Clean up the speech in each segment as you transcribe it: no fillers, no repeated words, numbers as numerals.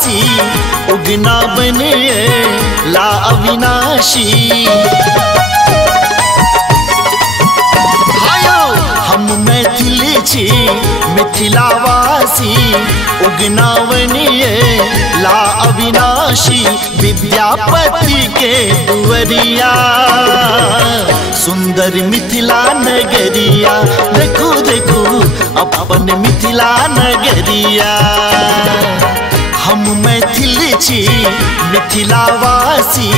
वासी उगना बने ला अविनाशी। हम मैथिल छी मिथिलावासी उगना बनिए ला अविनाशी। विद्यापति के दुवरिया सुंदर मिथिला नगरिया, देखो देखो अपन मिथिला नगरिया। हम मैथिल छी मिथिलावासी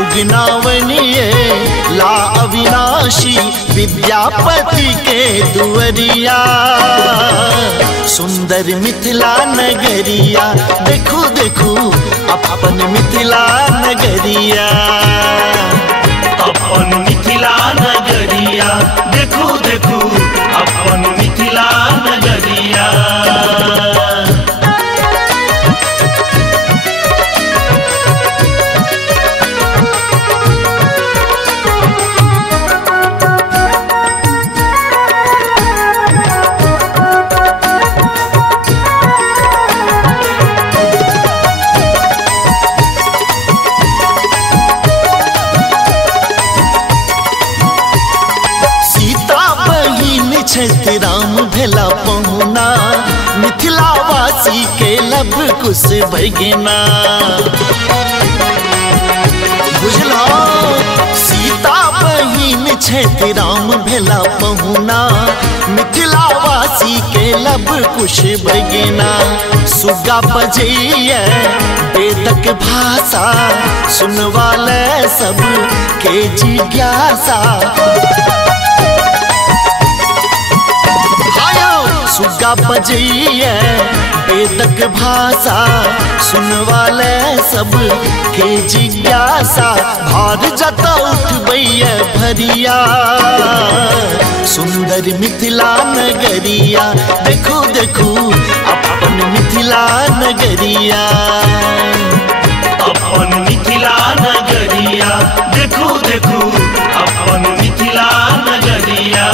उगना बनिए ला अविनाशी। विद्यापति के दुवरिया सुंदर मिथिला नगरिया, देखो देखो अपन मिथिला नगरिया। अपन मिथिला नगरिया, देखो देखो अपन मिथिला नगरिया। राम भेला पहुना मिथिलावासी के लब कुश भगना। बुझलो सीता बहिन छथि राम भेला पहुना मिथिलावासी के लब कुश भगना। सुगा बजैया वेदक भाषा सुनवाले सब के जिज्ञासा। सुगा बजैया वेदक भाषा सुनवाले सब के जिज्ञासा। भार जता उठबैया भरिया सुंदर मिथिला नगरिया, देखो देखो अपन मिथिला नगरिया। अपन मिथिला नगरिया, देखो देखो अपन मिथिला नगरिया।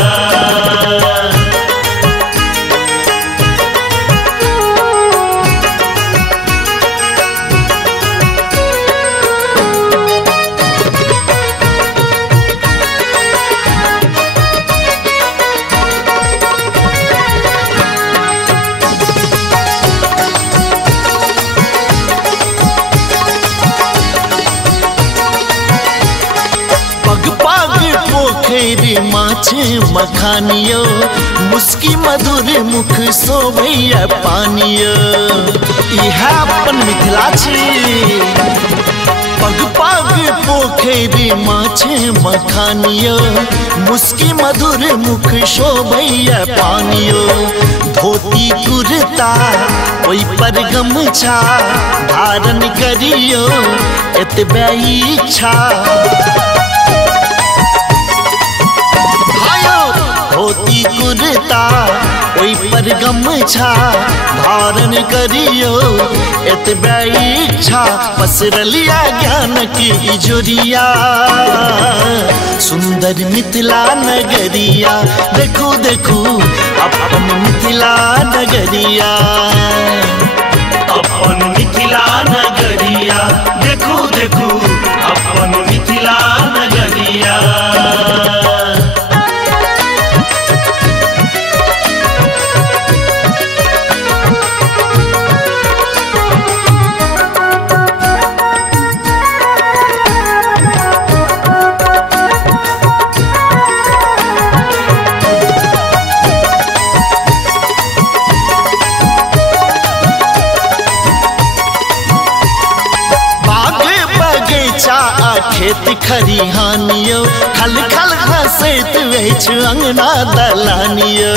पोखरी माछे मखानियो मुस्की मधुर मुख शोभैया पानियो। इह अपन मिथिला छी। पग पग पोखरी माछे मखानियो मुस्की मधुर मुख शोभैया पानियो। धोती कुर्ता ओई पर गमछा धारण करियो एतबे इच्छा। धोती कुर्ता ओई पर गमछा धारण करियो एतबे इच्छा। पसरलिया ज्ञान की इजोरिया सुंदर मिथिला नगरिया, देखो देखो अपन मिथिला नगरिया। अपन मिथिला नगरिया, देखो देखो अपन मिथिला नगरिया। खेत खरिहानियो खल खल हंसैत वेच अंगना दलानियो।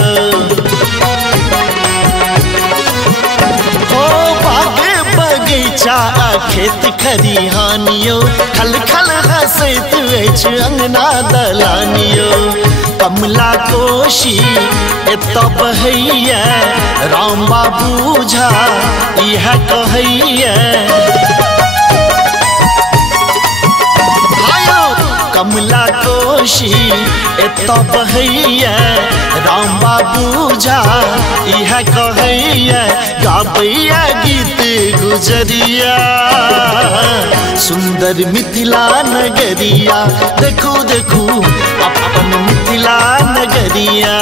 ओ बागे बगीचा खेत खरिहानियो खल खल हंसैत वेच अंगना दलानियो। कमला कोशी एत बहैया राम बाबू झा इह कहैया। कमला कोशी एतो बहैया राम बाबू झा यह कहैया गाबैया गीत गुजरिया। सुंदर मिथिला नगरिया देखू देखू अपन मिथिला नगरिया।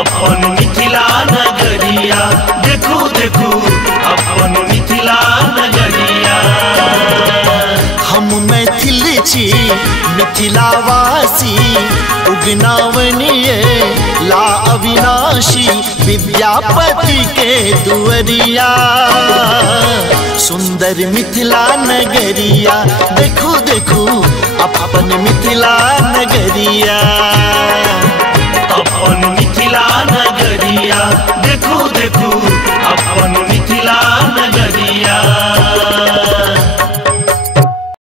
अपन मिथिला नगरिया देखू देखू अपन मिथिला नगरिया। हम मैथिल छी मिथिलावासी उगनावनिये ला अविनाशी विद्यापति के दुअरिया। सुंदर मिथिला नगरिया देखू देखू अपन मिथिला नगरिया।